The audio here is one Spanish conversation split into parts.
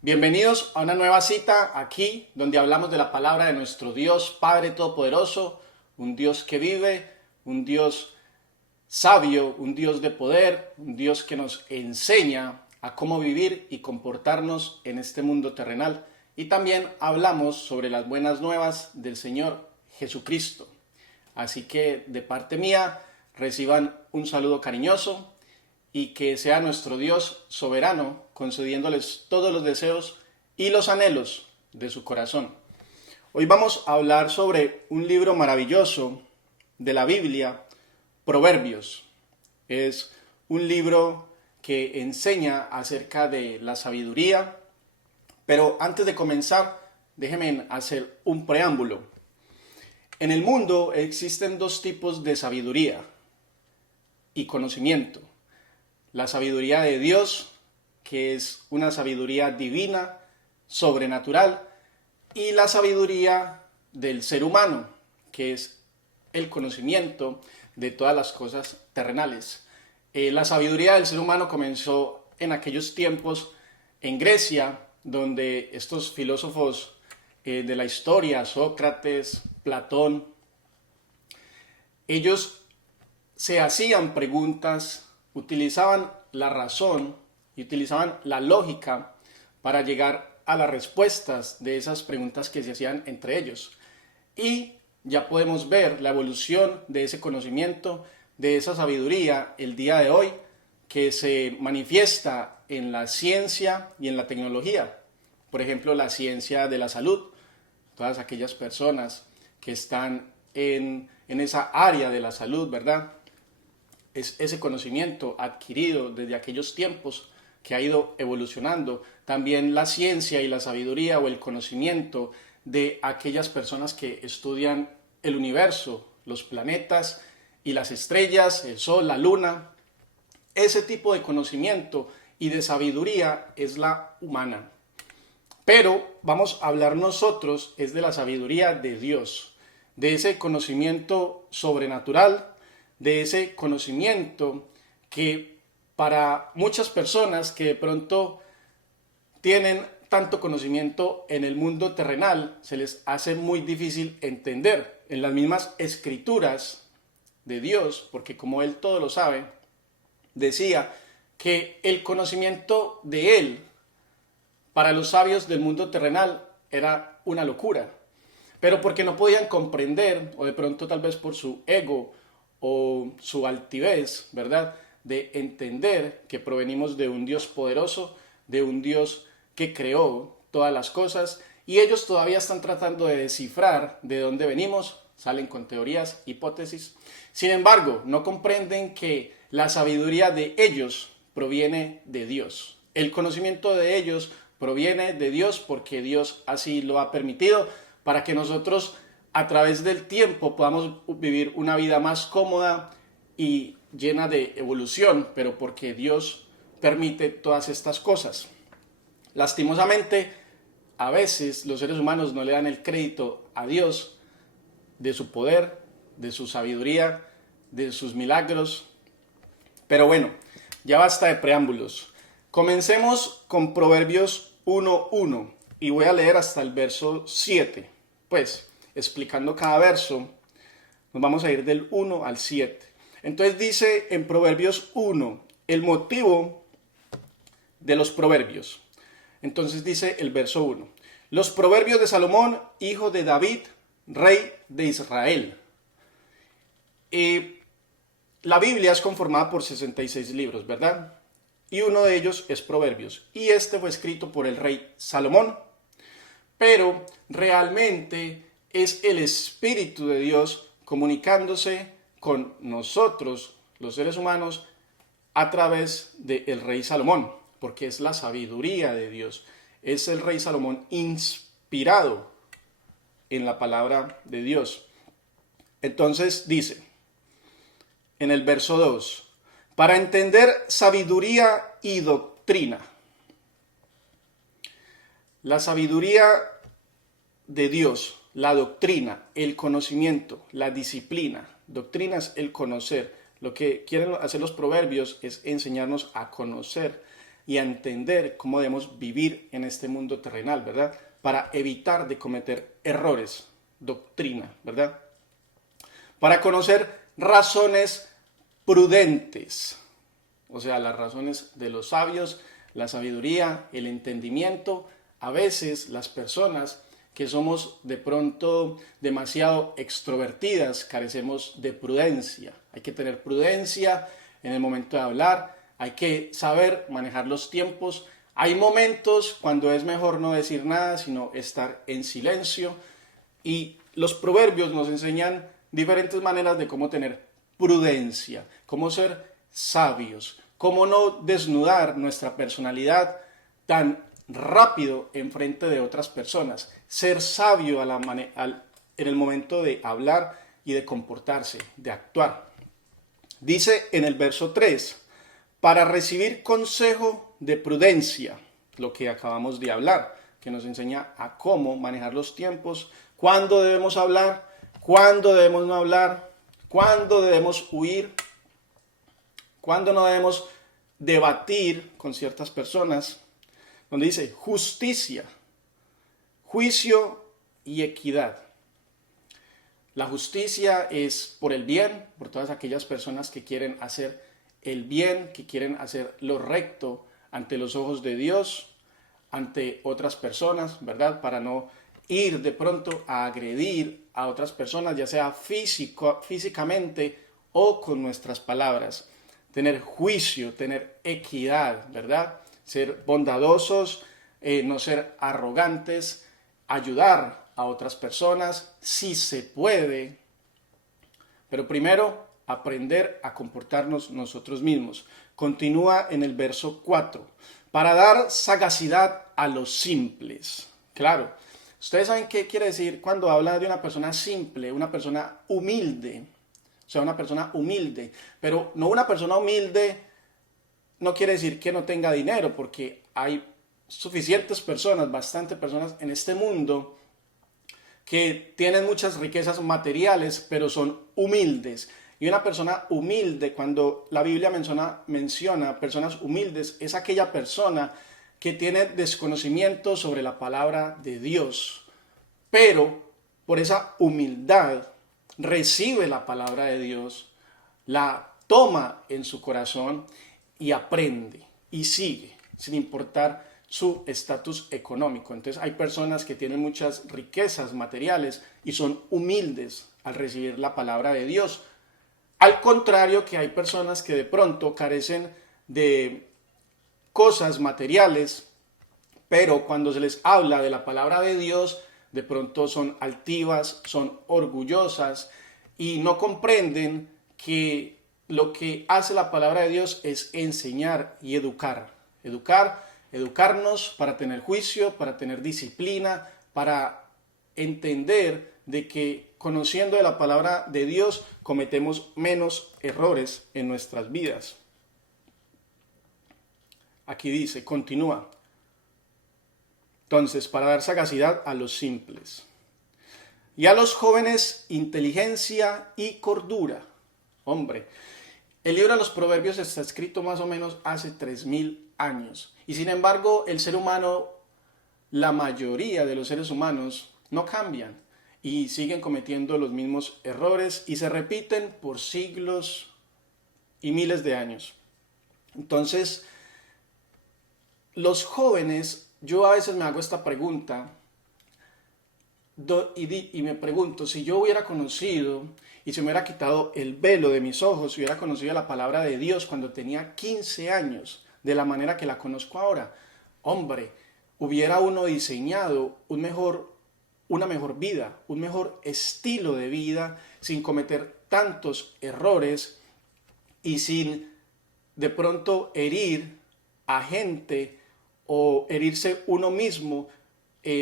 Bienvenidos a una nueva cita aquí donde hablamos de la palabra de nuestro Dios Padre Todopoderoso, un Dios que vive, un Dios sabio, un Dios de poder, un Dios que nos enseña a cómo vivir y comportarnos en este mundo terrenal. Y también hablamos sobre las buenas nuevas del Señor Jesucristo. Así que de parte mía reciban un saludo cariñoso y que sea nuestro Dios soberano concediéndoles todos los deseos y los anhelos de su corazón. Hoy vamos a hablar sobre un libro maravilloso de la Biblia, Proverbios. Es un libro que enseña acerca de la sabiduría, pero antes de comenzar, déjenme hacer un preámbulo. En el mundo existen dos tipos de sabiduría y conocimiento. La sabiduría de Dios, que es una sabiduría divina, sobrenatural, y la sabiduría del ser humano, que es el conocimiento de todas las cosas terrenales. La sabiduría del ser humano comenzó en aquellos tiempos en Grecia, donde estos filósofos de la historia, Sócrates, Platón, ellos se hacían preguntas, utilizaban la razón y utilizaban la lógica para llegar a las respuestas de esas preguntas que se hacían entre ellos. Y ya podemos ver la evolución de ese conocimiento, de esa sabiduría el día de hoy, que se manifiesta en la ciencia y en la tecnología. Por ejemplo, la ciencia de la salud. Todas aquellas personas que están en esa área de la salud, ¿verdad? Es ese conocimiento adquirido desde aquellos tiempos que ha ido evolucionando. También la ciencia y la sabiduría o el conocimiento de aquellas personas que estudian el universo, los planetas y las estrellas, el sol, la luna. Ese tipo de conocimiento y de sabiduría es la humana. Pero vamos a hablar nosotros es de la sabiduría de Dios, de ese conocimiento sobrenatural, de ese conocimiento que para muchas personas que de pronto tienen tanto conocimiento en el mundo terrenal, se les hace muy difícil entender en las mismas escrituras de Dios, porque como Él todo lo sabe, decía que el conocimiento de Él para los sabios del mundo terrenal era una locura, pero porque no podían comprender, o de pronto tal vez por su ego o su altivez, ¿verdad? De entender que provenimos de un Dios poderoso, de un Dios que creó todas las cosas, y ellos todavía están tratando de descifrar de dónde venimos, salen con teorías, hipótesis. Sin embargo, no comprenden que la sabiduría de ellos proviene de Dios. El conocimiento de ellos proviene de Dios porque Dios así lo ha permitido para que nosotros a través del tiempo podamos vivir una vida más cómoda y llena de evolución, pero porque Dios permite todas estas cosas. Lastimosamente, a veces los seres humanos no le dan el crédito a Dios de su poder, de su sabiduría, de sus milagros. Pero bueno, ya basta de preámbulos. Comencemos con Proverbios 1:1 y voy a leer hasta el verso 7. Pues, explicando cada verso, nos vamos a ir del 1 al 7. Entonces dice en Proverbios 1, el motivo de los proverbios. Entonces dice el verso 1, los proverbios de Salomón, hijo de David, rey de Israel. La Biblia es conformada por 66 libros, ¿verdad? Y uno de ellos es Proverbios. Y este fue escrito por el rey Salomón. Pero realmente es el Espíritu de Dios comunicándose con nosotros, los seres humanos, a través del rey Salomón, porque es la sabiduría de Dios. Es el rey Salomón inspirado en la palabra de Dios. Entonces dice, en el verso 2, para entender sabiduría y doctrina. La sabiduría de Dios, la doctrina, el conocimiento, la disciplina. Doctrina es el conocer. Lo que quieren hacer los proverbios es enseñarnos a conocer y a entender cómo debemos vivir en este mundo terrenal, ¿verdad? Para evitar de cometer errores, doctrina, ¿verdad? Para conocer razones prudentes, o sea, las razones de los sabios, la sabiduría, el entendimiento. A veces las personas que somos de pronto demasiado extrovertidas carecemos de prudencia. Hay que tener prudencia en el momento de hablar, hay que saber manejar los tiempos. Hay momentos cuando es mejor no decir nada, sino estar en silencio. Y los proverbios nos enseñan diferentes maneras de cómo tener prudencia, cómo ser sabios, cómo no desnudar nuestra personalidad tan rápido en frente de otras personas, ser sabio en el momento de hablar y de comportarse, de actuar. Dice en el verso 3, para recibir consejo de prudencia, lo que acabamos de hablar, que nos enseña a cómo manejar los tiempos, cuándo debemos hablar, cuándo debemos no hablar, cuándo debemos huir, cuándo no debemos debatir con ciertas personas, donde dice justicia, juicio y equidad. La justicia es por el bien, por todas aquellas personas que quieren hacer el bien, que quieren hacer lo recto ante los ojos de Dios, ante otras personas, ¿verdad? Para no ir de pronto a agredir a otras personas, ya sea físicamente o con nuestras palabras. Tener juicio, tener equidad, ¿verdad? Ser bondadosos, no ser arrogantes, ayudar a otras personas, si se puede, pero primero aprender a comportarnos nosotros mismos. Continúa en el verso 4, para dar sagacidad a los simples. Claro, ustedes saben qué quiere decir cuando habla de una persona simple, una persona humilde, o sea, una persona humilde, pero no una persona humilde no quiere decir que no tenga dinero, porque hay suficientes personas, bastantes personas en este mundo que tienen muchas riquezas materiales, pero son humildes. Y una persona humilde, cuando la Biblia menciona personas humildes, es aquella persona que tiene desconocimiento sobre la palabra de Dios, pero por esa humildad recibe la palabra de Dios, la toma en su corazón y aprende y sigue, sin importar su estatus económico. Entonces hay personas que tienen muchas riquezas materiales y son humildes al recibir la palabra de Dios. Al contrario que hay personas que de pronto carecen de cosas materiales, pero cuando se les habla de la palabra de Dios, de pronto son altivas, son orgullosas y no comprenden que lo que hace la palabra de Dios es enseñar y educar. Educarnos para tener juicio, para tener disciplina, para entender de que conociendo de la palabra de Dios cometemos menos errores en nuestras vidas. Aquí dice, continúa. Entonces, para dar sagacidad a los simples. Y a los jóvenes, inteligencia y cordura. Hombre, el libro de los Proverbios está escrito más o menos hace 3000 años. Y sin embargo, el ser humano, la mayoría de los seres humanos, no cambian y siguen cometiendo los mismos errores y se repiten por siglos y miles de años. Entonces, los jóvenes, yo a veces me hago esta pregunta y me pregunto, si yo hubiera conocido y se me hubiera quitado el velo de mis ojos, si hubiera conocido la palabra de Dios cuando tenía 15 años, de la manera que la conozco ahora, hombre, hubiera uno diseñado una mejor vida, un mejor estilo de vida, sin cometer tantos errores y sin de pronto herir a gente o herirse uno mismo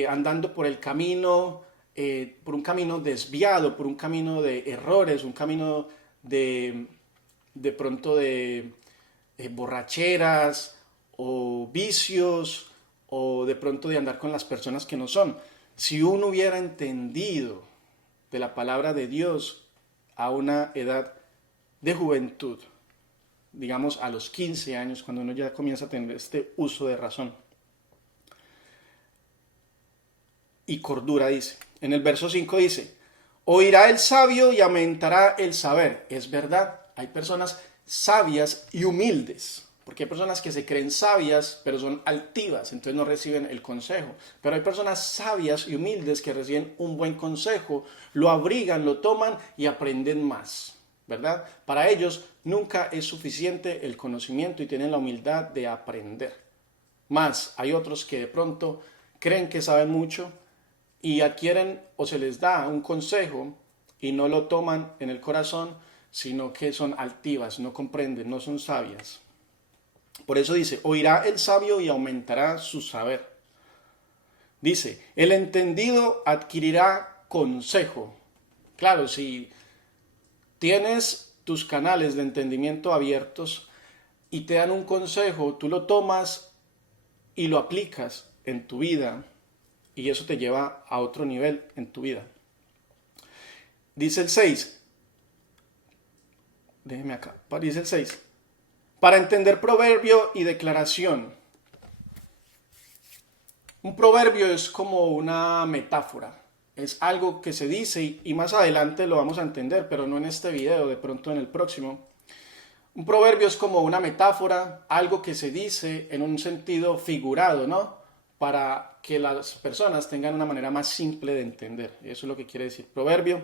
andando por el camino, por un camino desviado, por un camino de errores, un camino de pronto de borracheras o vicios o de pronto de andar con las personas que no son. Si uno hubiera entendido de la palabra de Dios a una edad de juventud, digamos a los 15 años, cuando uno ya comienza a tener este uso de razón. Y cordura dice, en el verso 5 dice, oirá el sabio y aumentará el saber. Es verdad, hay personas sabias y humildes, porque hay personas que se creen sabias, pero son altivas, entonces no reciben el consejo. Pero hay personas sabias y humildes que reciben un buen consejo, lo abrigan, lo toman y aprenden más, ¿verdad? Para ellos nunca es suficiente el conocimiento y tienen la humildad de aprender. Más, hay otros que de pronto creen que saben mucho y adquieren o se les da un consejo y no lo toman en el corazón, sino que son altivas, no comprenden, no son sabias. Por eso dice, oirá el sabio y aumentará su saber. Dice, el entendido adquirirá consejo. Claro, si tienes tus canales de entendimiento abiertos y te dan un consejo, tú lo tomas y lo aplicas en tu vida y eso te lleva a otro nivel en tu vida. Dice el 6. Déjeme acá. Dice el 6. Para entender proverbio y declaración. Un proverbio es como una metáfora. Es algo que se dice y más adelante lo vamos a entender, pero no en este video, de pronto en el próximo. Un proverbio es como una metáfora, algo que se dice en un sentido figurado, ¿no? Para que las personas tengan una manera más simple de entender. Eso es lo que quiere decir proverbio.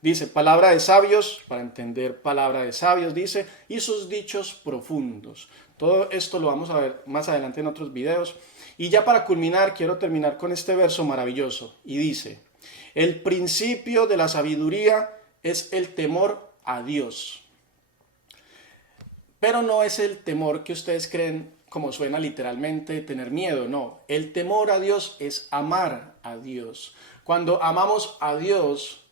Dice, palabra de sabios, para entender palabra de sabios, dice, y sus dichos profundos. Todo esto lo vamos a ver más adelante en otros videos. Y ya para culminar, quiero terminar con este verso maravilloso. Y dice, el principio de la sabiduría es el temor a Dios. Pero no es el temor que ustedes creen, como suena literalmente, tener miedo, no. El temor a Dios es amar a Dios. Cuando amamos a Dios,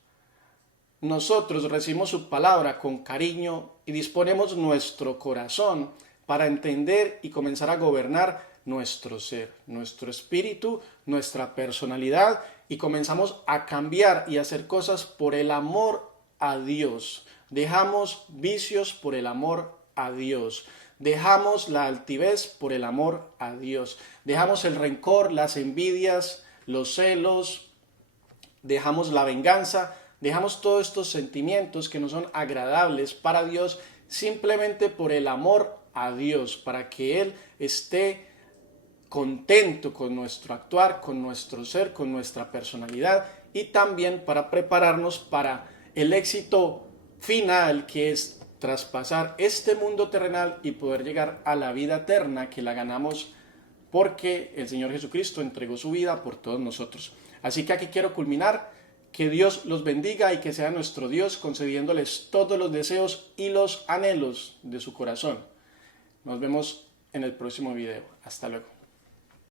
nosotros recibimos su palabra con cariño y disponemos nuestro corazón para entender y comenzar a gobernar nuestro ser, nuestro espíritu, nuestra personalidad y comenzamos a cambiar y a hacer cosas por el amor a Dios. Dejamos vicios por el amor a Dios. Dejamos la altivez por el amor a Dios. Dejamos el rencor, las envidias, los celos. Dejamos la venganza. Dejamos todos estos sentimientos que no son agradables para Dios simplemente por el amor a Dios, para que Él esté contento con nuestro actuar, con nuestro ser, con nuestra personalidad y también para prepararnos para el éxito final que es traspasar este mundo terrenal y poder llegar a la vida eterna que la ganamos porque el Señor Jesucristo entregó su vida por todos nosotros. Así que aquí quiero culminar. Que Dios los bendiga y que sea nuestro Dios concediéndoles todos los deseos y los anhelos de su corazón. Nos vemos en el próximo video. Hasta luego.